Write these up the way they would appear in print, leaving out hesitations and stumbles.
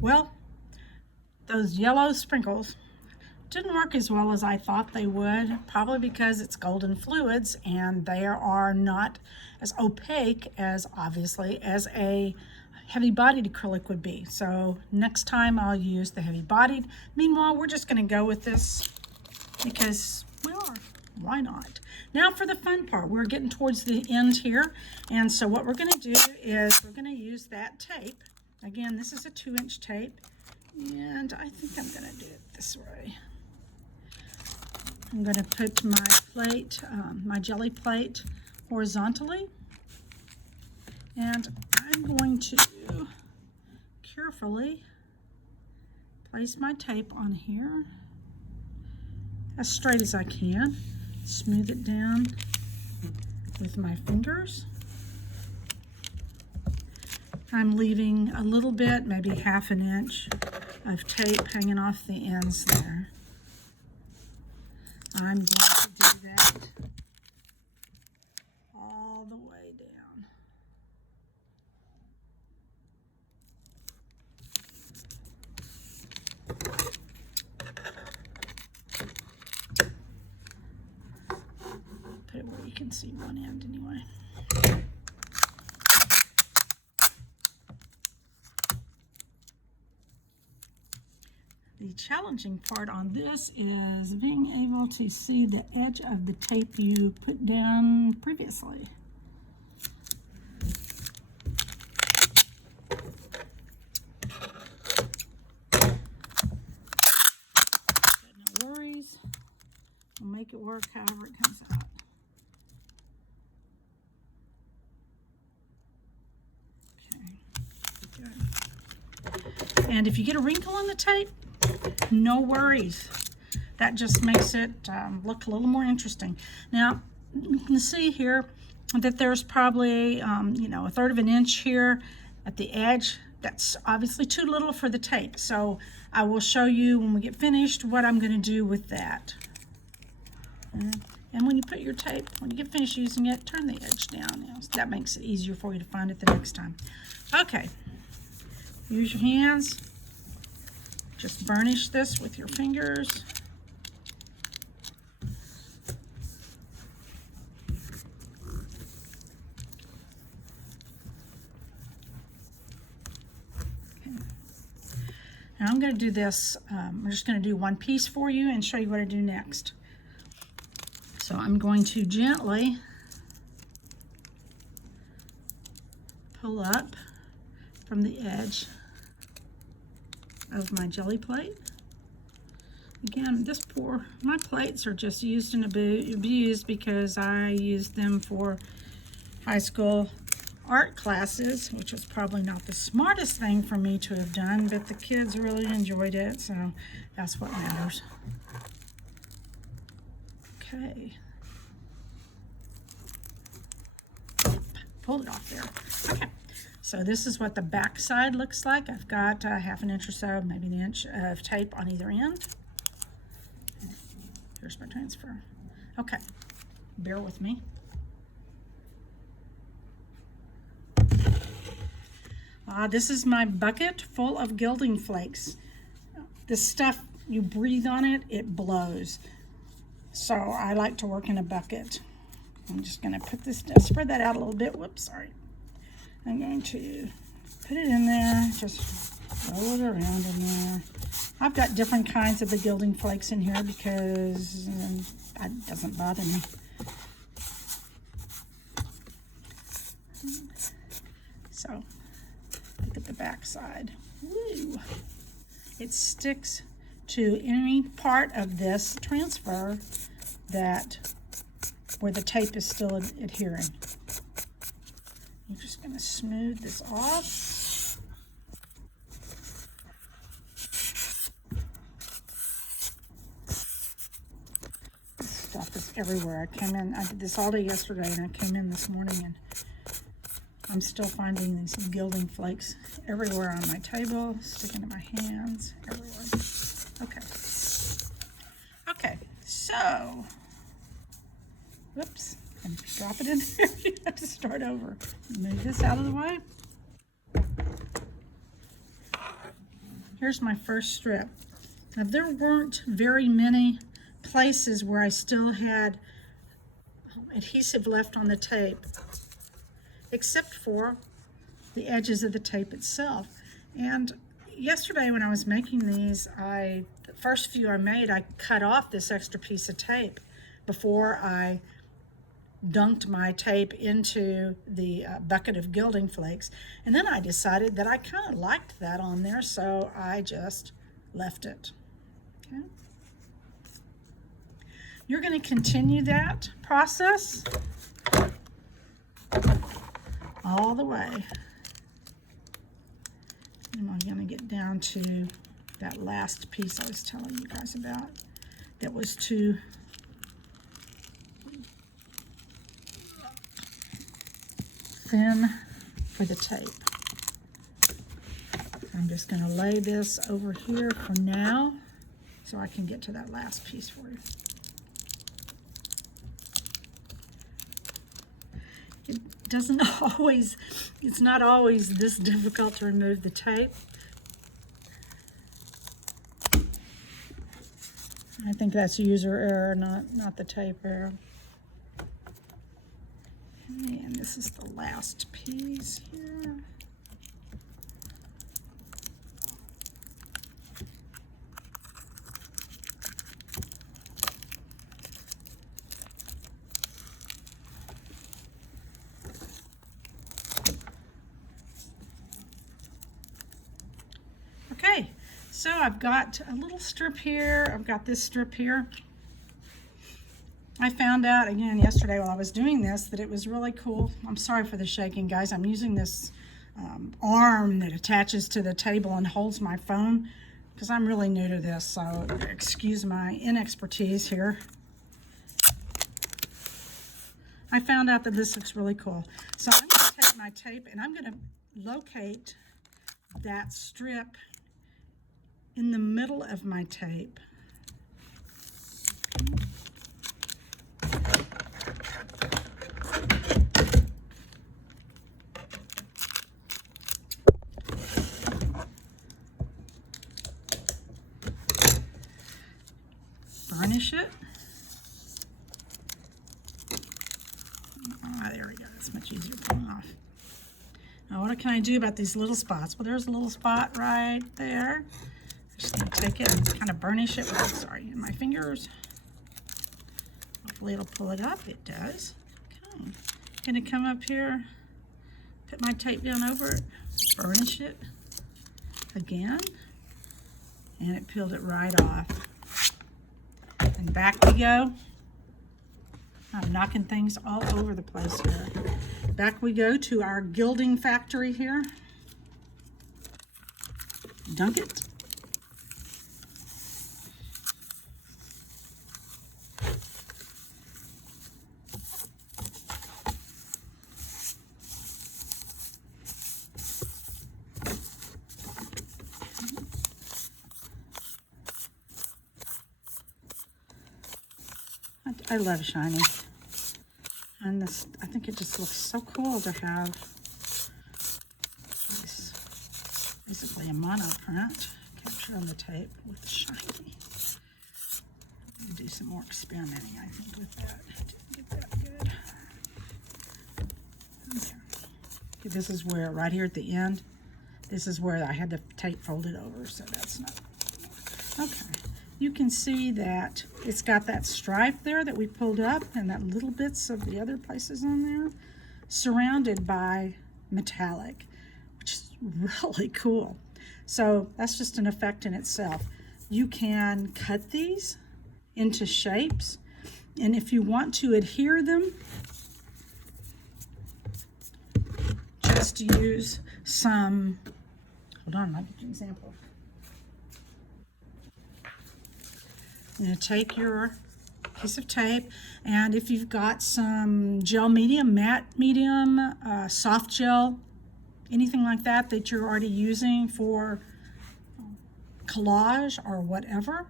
Well, those yellow sprinkles didn't work as well as I thought they would, probably because it's golden fluids and they are not as opaque as, obviously, as a heavy-bodied acrylic would be. So next time I'll use the heavy-bodied. Meanwhile, we're just going to go with this because we are. Why not? Now for the fun part. We're getting towards the end here, and so what we're going to do is we're going to use that tape. Again, this is a 2-inch tape, and I think I'm going to do it this way. I'm going to put my plate, my jelly plate, horizontally, and I'm going to carefully place my tape on here as straight as I can. Smooth it down with my fingers. I'm leaving a little bit, maybe ½ an inch of tape hanging off the ends there. I'm going to do that all the way down. Put it where you can see one end anyway. The challenging part on this is being able to see the edge of the tape you put down previously. But no worries, we'll make it work however it comes out. Okay, good. And if you get a wrinkle on the tape, no worries. That just makes it look a little more interesting. Now, you can see here that there's probably, you know, 1/3 of an inch here at the edge. That's obviously too little for the tape. So I will show you when we get finished what I'm going to do with that. And when you put your tape, when you get finished using it, turn the edge down. You know, so that makes it easier for you to find it the next time. Okay, use your hands. Just burnish this with your fingers. Okay. Now I'm going to do this, I'm just going to do one piece for you and show you what I do next. So I'm going to gently pull up from the edge of my jelly plate. Again, my plates are just used and abused because I used them for high school art classes, which was probably not the smartest thing for me to have done, but the kids really enjoyed it, so that's what matters. Okay. Pull it off there. Okay. So this is what the back side looks like. I've got ½ an inch or so, maybe an inch of tape on either end. Here's my transfer. Okay, bear with me. This is my bucket full of gilding flakes. This stuff, you breathe on it, it blows. So I like to work in a bucket. I'm just going to put this, spread that out a little bit. Whoops, sorry. I'm going to put it in there, just roll it around in there. I've got different kinds of the gilding flakes in here because it doesn't bother me. So, look at the back side. Woo! It sticks to any part of this transfer where the tape is still adhering. I'm just going to smooth this off. This stuff is everywhere. I did this all day yesterday, and I came in this morning, and I'm still finding these gilding flakes everywhere on my table, sticking to my hands, everywhere. Okay. Okay, so, whoops. And drop it in there, you have to start over. Move this out of the way. here's my first strip. Now there weren't very many places where I still had adhesive left on the tape, except for the edges of the tape itself. And yesterday when I was making these, the first few I made, I cut off this extra piece of tape before I dunked my tape into the bucket of gilding flakes. And then I decided that I kind of liked that on there, so I just left it. Okay. You're going to continue that process all the way. And I'm going to get down to that last piece I was telling you guys about that was too thin for the tape. I'm just going to lay this over here for now so I can get to that last piece for you. It's not always this difficult to remove the tape. I think that's user error, not the tape error. And this is the last piece here. Okay, so I've got a little strip here. I've got this strip here. I found out again yesterday while I was doing this that it was really cool. I'm sorry for the shaking, guys. I'm using this arm that attaches to the table and holds my phone because I'm really new to this, so excuse my inexpertise here. I found out that this looks really cool. So I'm going to take my tape and I'm going to locate that strip in the middle of my tape. Burnish it. There we go. That's much easier to pull off. Now, what can I do about these little spots? Well, there's a little spot right there. I'm just going to take it and kind of burnish it with, in my fingers. Hopefully it'll pull it up. It does. Okay. I'm going to come up here, put my tape down over it, burnish it again, and it peeled it right off. And back we go. I'm knocking things all over the place here. Back we go to our gilding factory here. Dunk it. I love shiny. And this, I think it just looks so cool to have this, basically a monoprint capture on the tape with shiny. I'm gonna do some more experimenting, I think, with that. Didn't get that good. Okay. Okay, this is where, right here at the end, this is where I had the tape folded over, so that's not, okay. You can see that it's got that stripe there that we pulled up and that little bits of the other places on there surrounded by metallic, which is really cool. So that's just an effect in itself. You can cut these into shapes, and if you want to adhere them, just use some, hold on, I'll give you an example. You're going to take your piece of tape, and if you've got some gel medium, matte medium, soft gel, anything like that that you're already using for collage or whatever,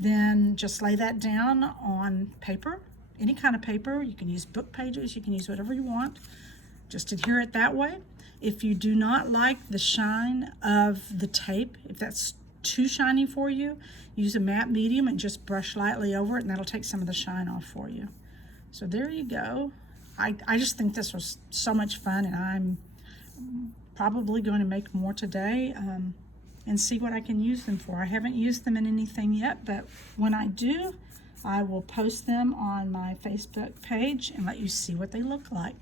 then just lay that down on paper, any kind of paper. You can use book pages, you can use whatever you want. Just adhere it that way. If you do not like the shine of the tape, if that's too shiny for you, use a matte medium and just brush lightly over it, and that'll take some of the shine off for you. So there you go. I just think this was so much fun, and I'm probably going to make more today and see what I can use them for. I haven't used them in anything yet, but when I do, I will post them on my Facebook page and let you see what they look like.